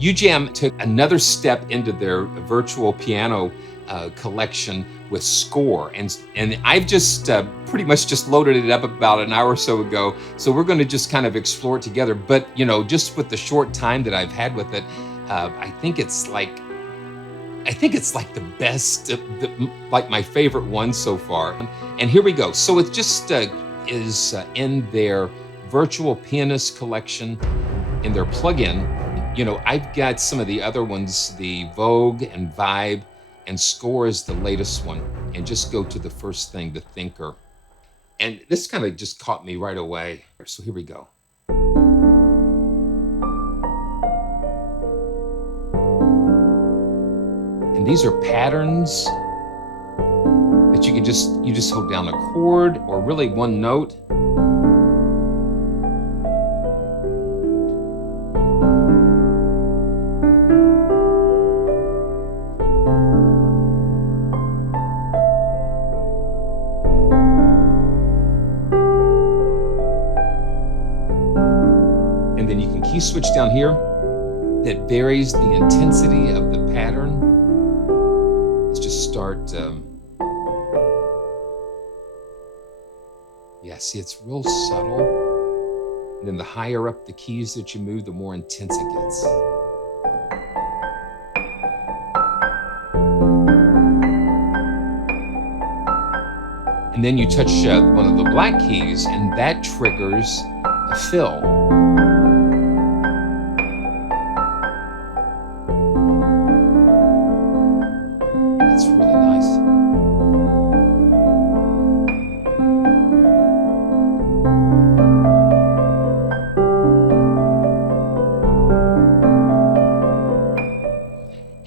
Ujam took another step into their virtual piano collection with score, and I've just pretty much just loaded it up about an hour or so ago. So we're going to just kind of explore it together. But just with the short time that I've had with it, I think it's like the best, like my favorite one so far. And here we go. So it just is in their virtual pianist collection, in their plugin. I've got some of the other ones, the Vogue and Vibe, and Score is the latest one. And just go to the first thing, the Thinker. And this kind of just caught me right away. So here we go. And these are patterns that you just hold down a chord or really one note. And then you can key switch down here that varies the intensity of the pattern. Let's just start. Yeah, see, it's real subtle. And then the higher up the keys that you move, the more intense it gets. And then you touch one of the black keys, and that triggers a fill. That's really nice.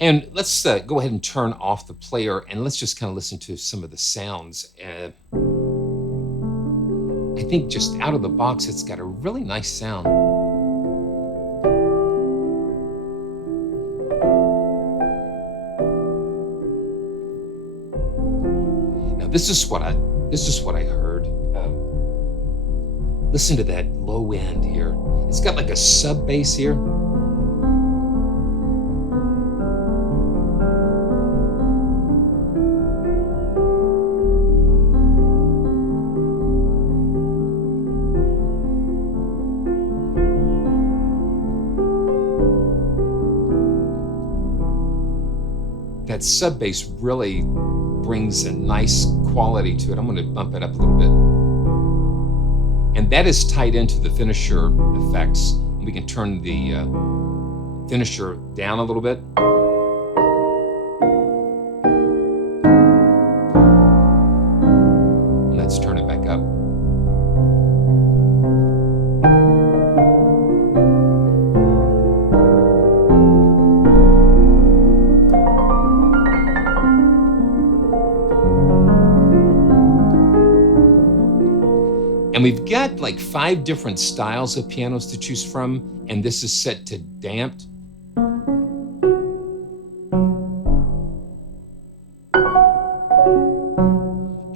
And let's go ahead and turn off the player, and let's just kind of listen to some of the sounds. I think just out of the box, it's got a really nice sound. Now, this is what I heard. Listen to that low end here. It's got like a sub bass here. That sub bass really brings a nice quality to it. I'm going to bump it up a little bit. And that is tied into the finisher effects. We can turn the finisher down a little bit. And let's turn it back up. And we've got like 5 different styles of pianos to choose from, and this is set to damped.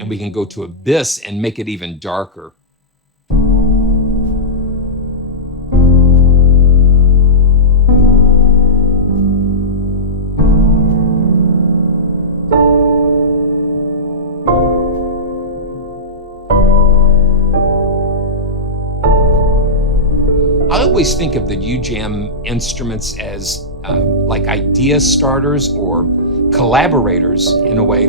And we can go to abyss and make it even darker. I always think of the Ujam instruments as like idea starters or collaborators in a way,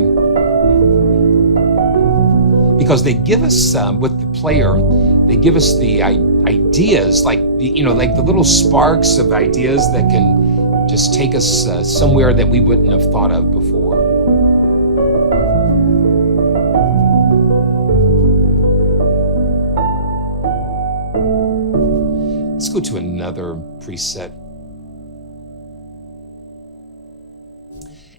because they give us with the player, they give us the ideas, like like the little sparks of ideas that can just take us somewhere that we wouldn't have thought of before. Let's go to another preset.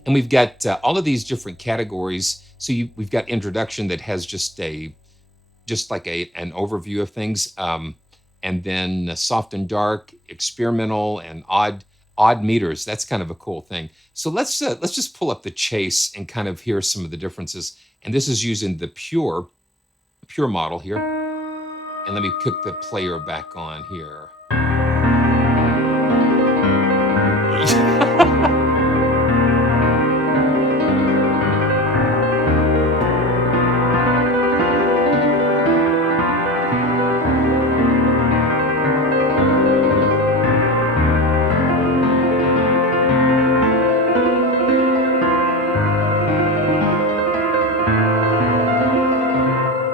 And we've got all of these different categories. So we've got introduction that has just like an overview of things, and then soft and dark, experimental, and odd meters. That's kind of a cool thing. So let's just pull up the chase and kind of hear some of the differences. And this is using the pure model here. And let me kick the player back on here.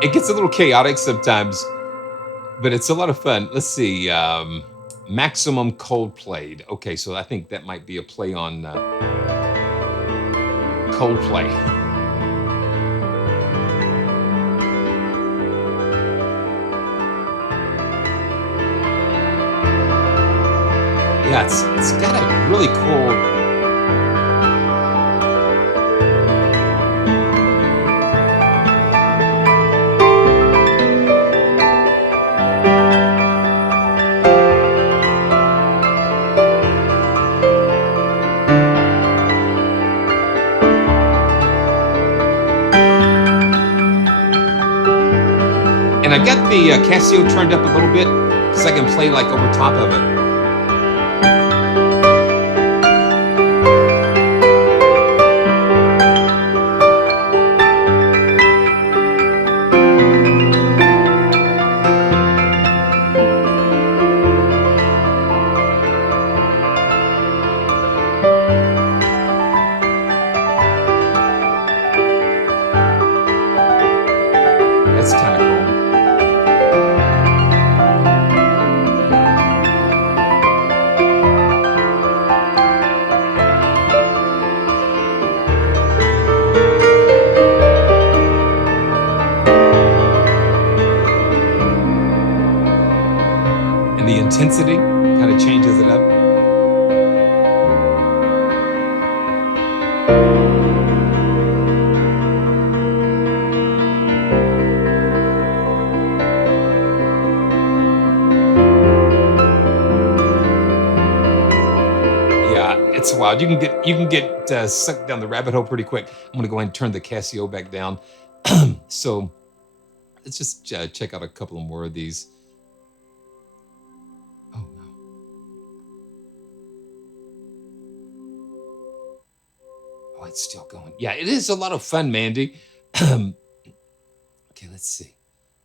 It gets a little chaotic sometimes, but it's a lot of fun. Let's see. Maximum cold played. Okay, so I think that might be a play on Coldplay. Yeah, it's got a really cool. And I got the Casio turned up a little bit because I can play like over top of it. That's kind of cool. And the intensity kind of changes it up. Yeah, it's wild. You can get sucked down the rabbit hole pretty quick. I'm gonna go ahead and turn the Casio back down. So let's just check out a couple more of these. Oh no. Oh, it's still going. Yeah, it is a lot of fun, Mandy. Okay, let's see.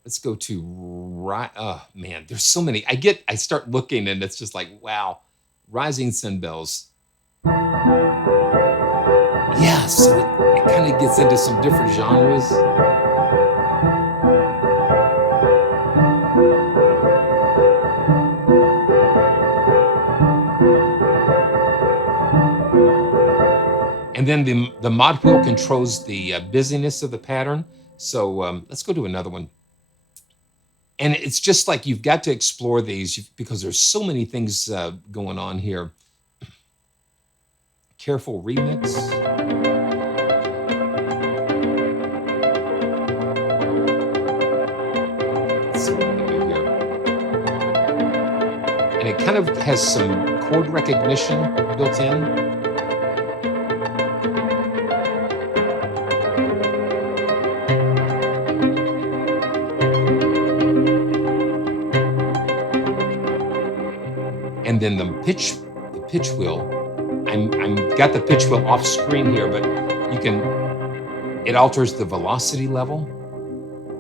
Let's go to right. Oh man, there's so many. I start looking and it's just like, wow. Rising Sun Bells. Yeah, so it kind of gets into some different genres. And then the mod wheel controls the busyness of the pattern. So let's go to another one. And it's just like you've got to explore these because there's so many things going on here. Careful remix. Let's see what we can do here. And it kind of has some chord recognition built in. And then the pitch wheel. I'm got the pitch wheel off screen here, but it alters the velocity level.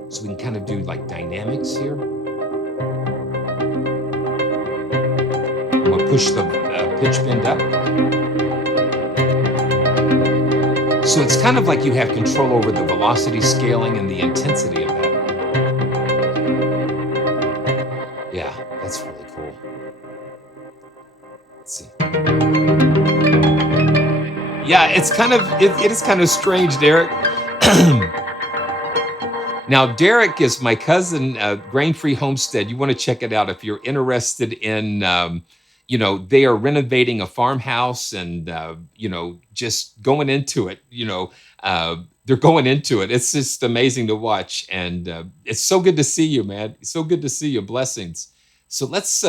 So we can kind of do like dynamics here. We'll push the pitch bend up. So it's kind of like you have control over the velocity scaling and the intensity of that. Yeah, that's really cool. Let's see. Yeah, it is kind of strange, Derek. Now, Derek is my cousin, Grain Free Homestead. You want to check it out if you're interested in, they are renovating a farmhouse and, just going into it. They're going into it. It's just amazing to watch, and it's so good to see you, man. It's so good to see you. Blessings. So let's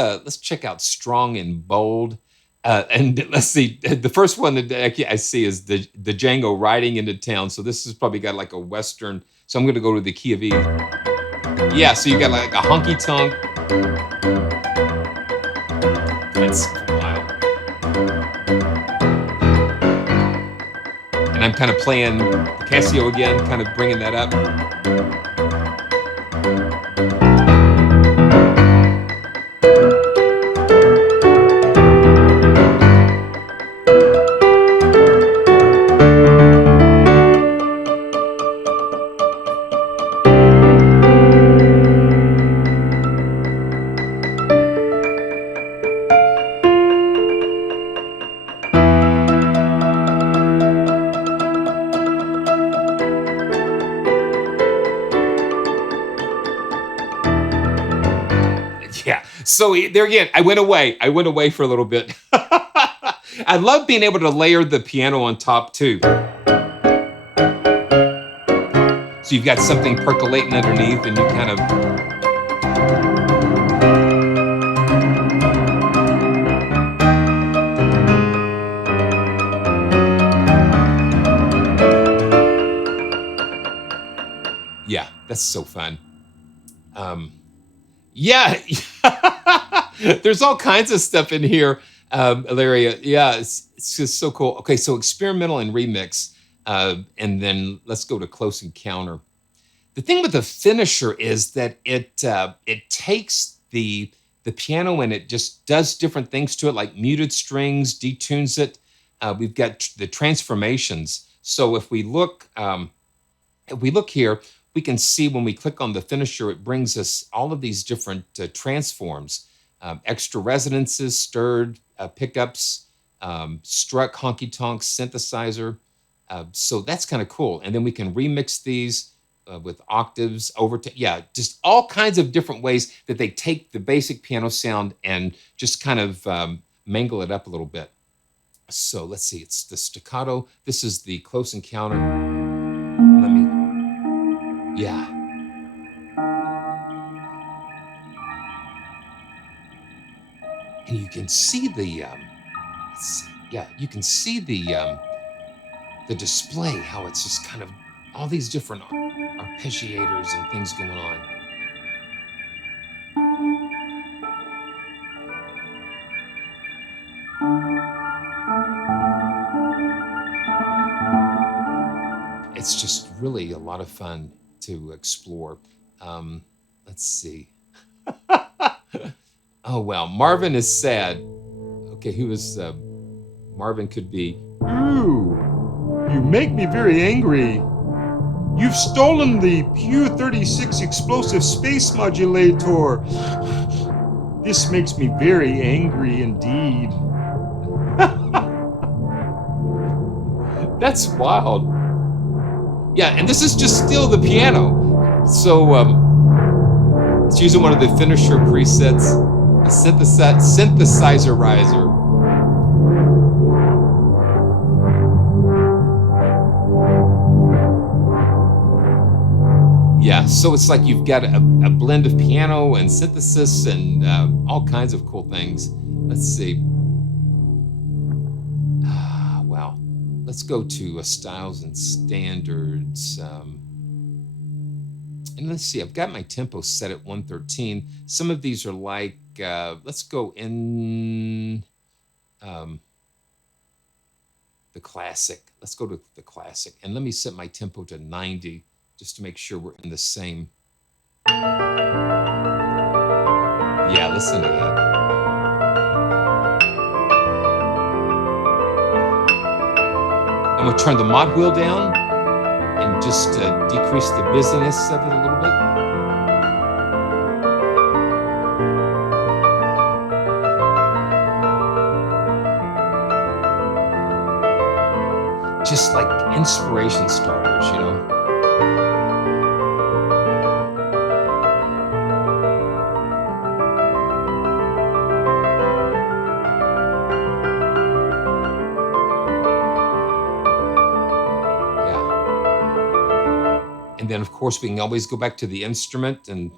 check out Strong and Bold. And let's see, the first one that I see is the Django riding into town. So this has probably got like a Western. So I'm going to go to the key of E. Yeah, so you got like a honky tonk. That's wild. And I'm kind of playing the Casio again, kind of bringing that up. So there again, I went away. I went away for a little bit. I love being able to layer the piano on top too. So you've got something percolating underneath, and you kind of, yeah, that's so fun. Um, yeah, there's all kinds of stuff in here, Ilaria. Yeah, it's just so cool. Okay, so experimental and remix, and then let's go to close encounter. The thing with the finisher is that it takes the piano and it just does different things to it, like muted strings, detunes it. We've got the transformations. So if we look here, we can see when we click on the finisher, it brings us all of these different transforms, extra resonances, stirred pickups, struck, honky tonk, synthesizer. So that's kind of cool. And then we can remix these with octaves, yeah, just all kinds of different ways that they take the basic piano sound and just kind of mangle it up a little bit. So let's see, it's the staccato. This is the close encounter. Let me, yeah. And you can see let's see, yeah, you can see the display, how it's just kind of all these different arpeggiators and things going on. It's just really a lot of fun to explore. Let's see. Oh well, Marvin is sad. Okay, who was Marvin could be. Ooh, you make me very angry. You've stolen the Pew 36 explosive space modulator. This makes me very angry indeed. That's wild. Yeah, and this is just still the piano. So it's using one of the finisher presets, a synthesizer riser. Yeah, so it's like you've got a blend of piano and synthesis and all kinds of cool things. Let's see. Wow. Let's go to styles and standards. And let's see, I've got my tempo set at 113. Some of these are like, let's go in the classic. Let's go to the classic. And let me set my tempo to 90 just to make sure we're in the same. Yeah, listen to that. I'm gonna turn the mod wheel down and just decrease the busyness of it a little bit. Just like inspiration starters, you know? And then, of course, we can always go back to the instrument and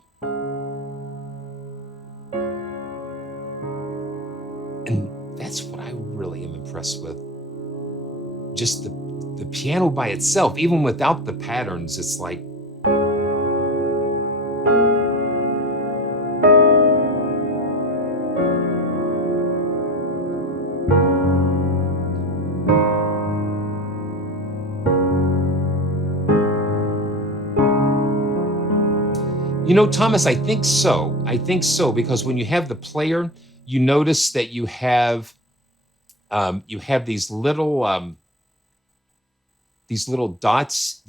that's what I really am impressed with. Just the piano by itself, even without the patterns, it's like, you know, Thomas, I think so. I think so, because when you have the player, you notice that you have these little dots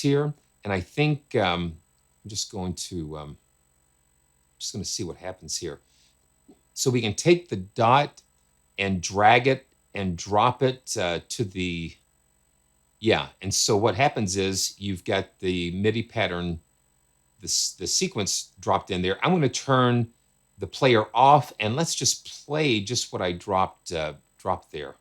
here, and I think I'm just going to see what happens here. So we can take the dot and drag it and drop it to the, yeah. And so what happens is you've got the MIDI pattern, the sequence dropped in there. I'm going to turn the player off, and let's just play just what I dropped there.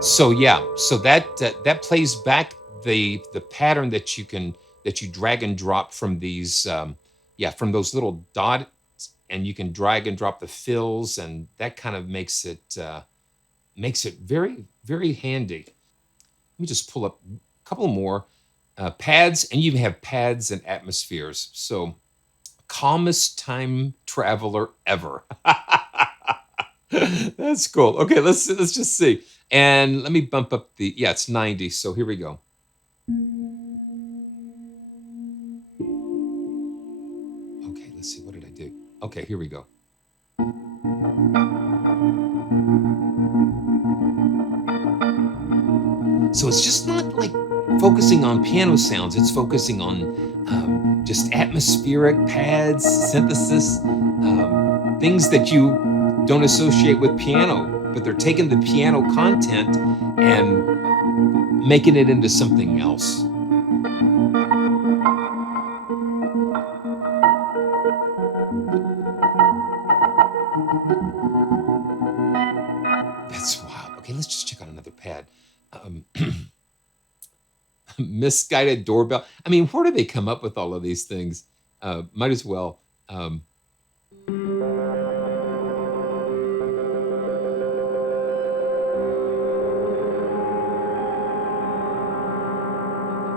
So yeah, so that plays back the pattern that you drag and drop from these from those little dots, and you can drag and drop the fills, and that kind of makes it very, very handy. Let me just pull up a couple more pads, and you have pads and atmospheres. So calmest time traveler ever. That's cool. Okay, let's just see. And let me bump up it's 90. So here we go. Okay, let's see. What did I do? Okay, here we go. So it's just not like focusing on piano sounds, it's focusing on just atmospheric pads, synthesis, things that you don't associate with piano, but they're taking the piano content and making it into something else. That's wild. Okay, let's just check on another pad. Misguided doorbell. I mean, where do they come up with all of these things? Might as well.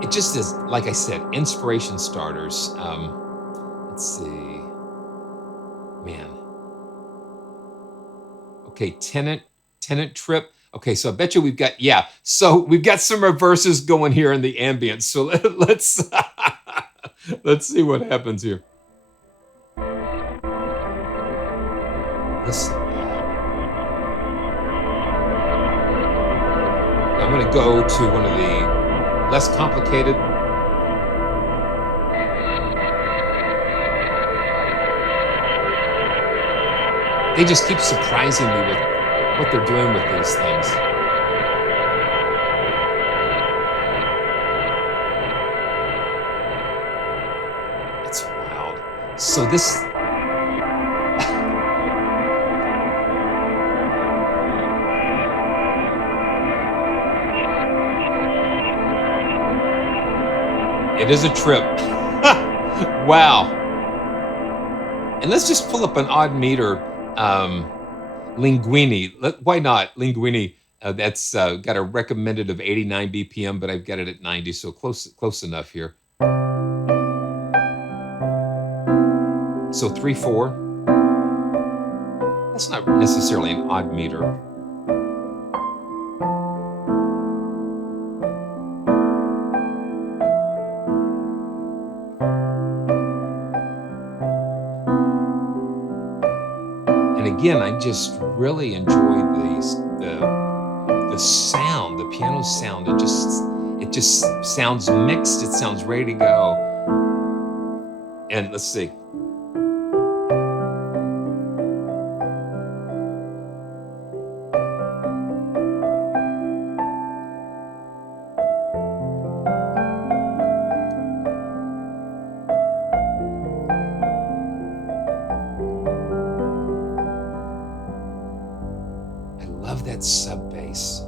It just is, like I said, inspiration starters. Let's see. Man. Okay, tenant trip. Okay, so I bet you so we've got some reverses going here in the ambience. So let's let's see what happens here. Listen. I'm going to go to one of the less complicated. They just keep surprising me with what they're doing with these things. It's wild. So this. It is a trip. Wow. And let's just pull up an odd meter. Linguini. Why not? Linguini. That's got a recommended of 89 BPM, but I've got it at 90, so close enough here. So 3/4. That's not necessarily an odd meter. And again, I just really enjoy the sound, the piano sound. It just sounds mixed. It sounds ready to go. And let's see. I love that sub bass.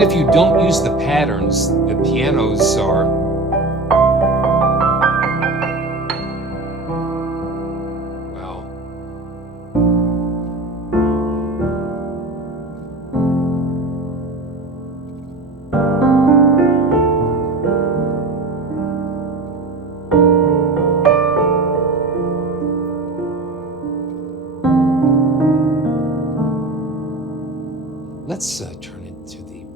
even if you don't use the patterns, the pianos are, well, let's turn it to the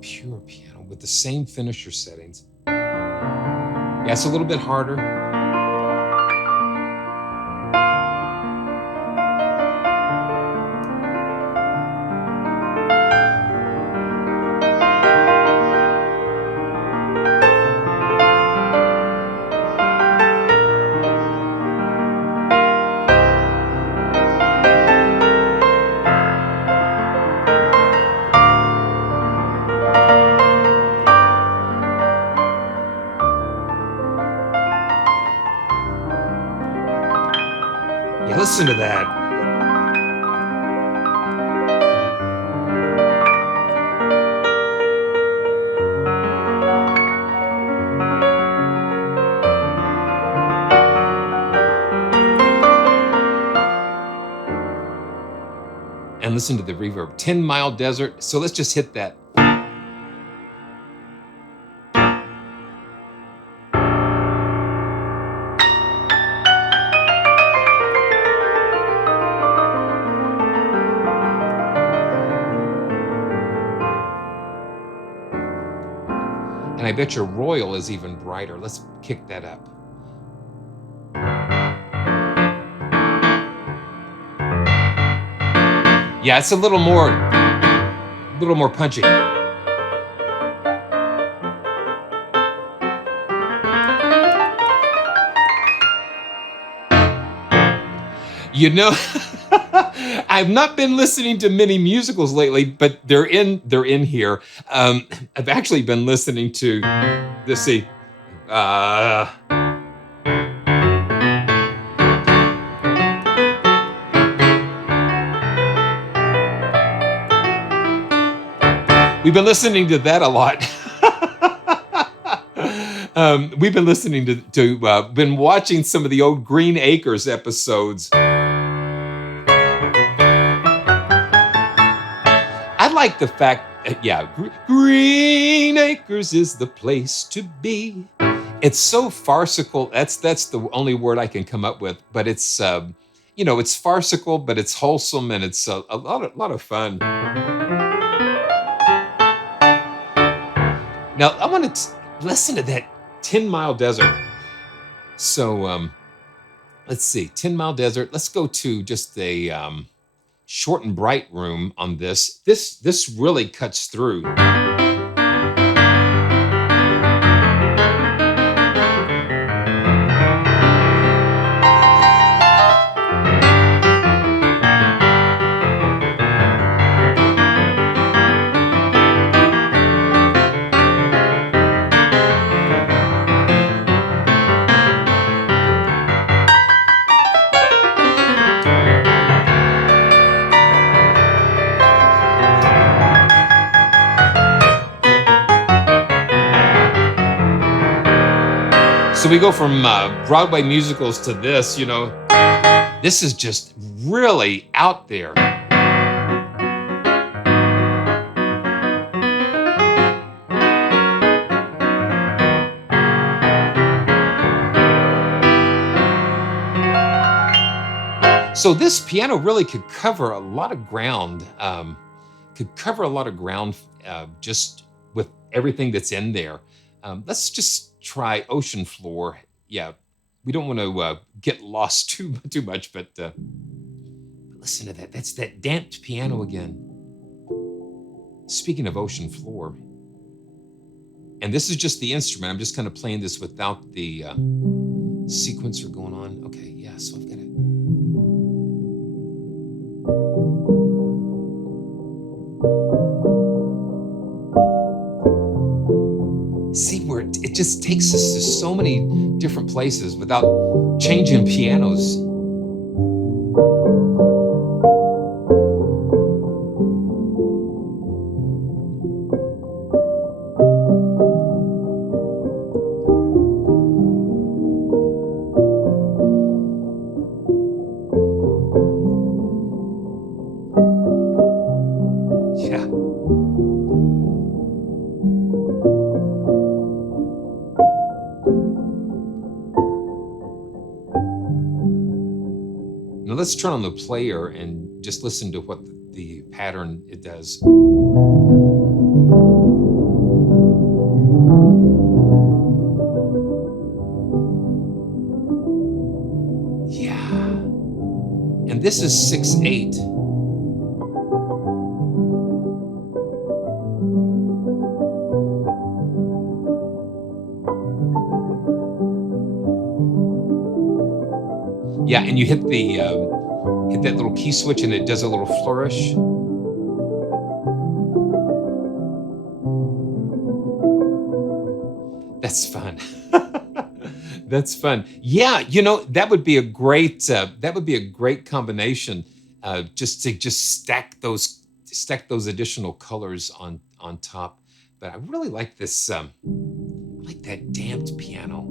pure piano with the same finisher settings. Yeah, it's a little bit harder. Yeah, listen to that. And listen to the reverb. 10 Mile Desert. So let's just hit that. And I bet your Royal is even brighter. Let's kick that up. Yeah, it's a little more punchy. You know, I've not been listening to many musicals lately, but they're in here. I've actually been listening to this. See, we've been listening to that a lot. We've been listening to been watching some of the old Green Acres episodes. I like the fact, yeah, Green Acres is the place to be. It's so farcical. That's the only word I can come up with. But it's it's farcical, but it's wholesome, and it's a lot of fun. Now I want to listen to that 10 Mile Desert. So let's see, 10 Mile Desert. Let's go to just a short and bright room on this. This really cuts through. So we go from Broadway musicals to this, this is just really out there. So this piano really could cover a lot of ground, just with everything that's in there. Let's just try Ocean Floor. Yeah, we don't want to get lost too much, but listen to that. That's that damped piano again. Speaking of Ocean Floor, and this is just the instrument. I'm just kind of playing this without the sequencer going on. Okay, yeah, so I've got it. See where it just takes us to so many different places without changing pianos. Now let's turn on the player and just listen to what the pattern it does. Yeah. And this is 6/8. Yeah, and you hit that little key switch and it does a little flourish. That's fun. That's fun. Yeah, that would be a great combination, just to just stack those additional colors on top. But I really like this. I like that damped piano.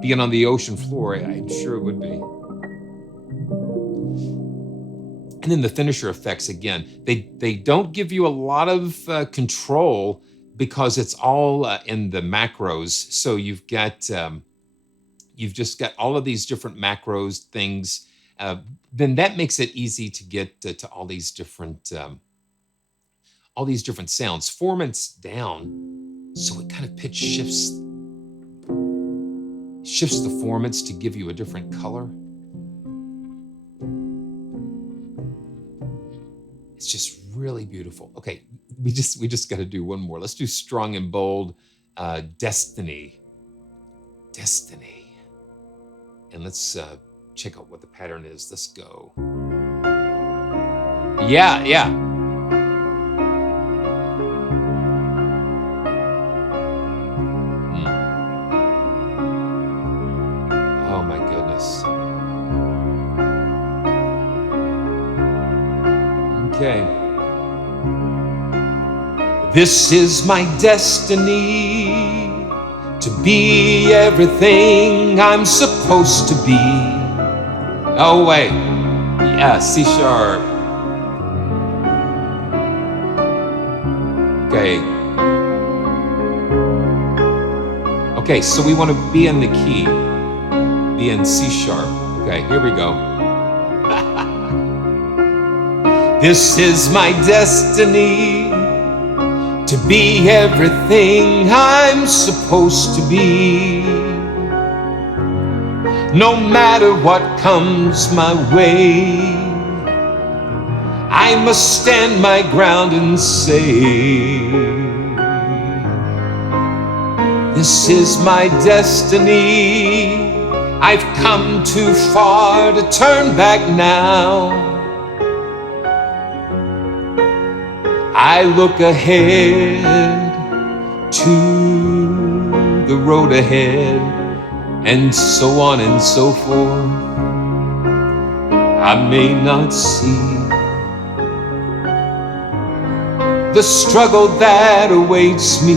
Being on the ocean floor, I'm sure it would be. And then the finisher effects again. They don't give you a lot of control because it's all in the macros. So you've just got all of these different macros things. Then that makes it easy to get to all these different sounds. Forman's down, so it kind of pitch shifts the formants to give you a different color. It's just really beautiful. Okay, we just got to do one more. Let's do strong and bold, Destiny. And let's check out what the pattern is. Let's go. Yeah. Oh my goodness. Okay. This is my destiny, to be everything I'm supposed to be. Oh wait. Yeah, C sharp. Okay, so we want to be in the key. Be in C sharp. Okay, here we go. This is my destiny, to be everything I'm supposed to be. No matter what comes my way, I must stand my ground and say, this is my destiny. I've come too far to turn back now. I look ahead to the road ahead, and so on and so forth. I may not see the struggle that awaits me,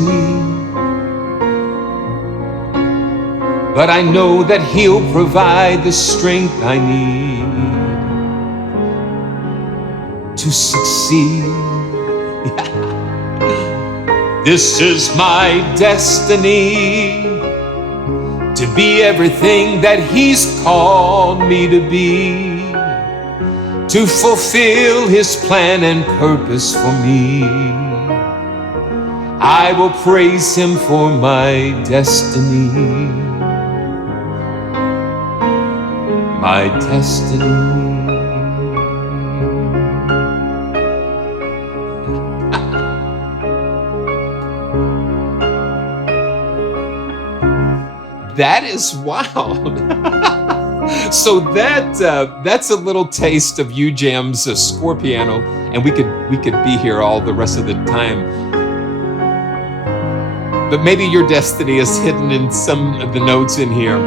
but I know that He'll provide the strength I need to succeed. This is my destiny, to be everything that He's called me to be, to fulfill His plan and purpose for me. I will praise Him for my destiny, my destiny. That is wild. So that's a little taste of Ujam's score piano, and we could be here all the rest of the time. But maybe your destiny is hidden in some of the notes in here.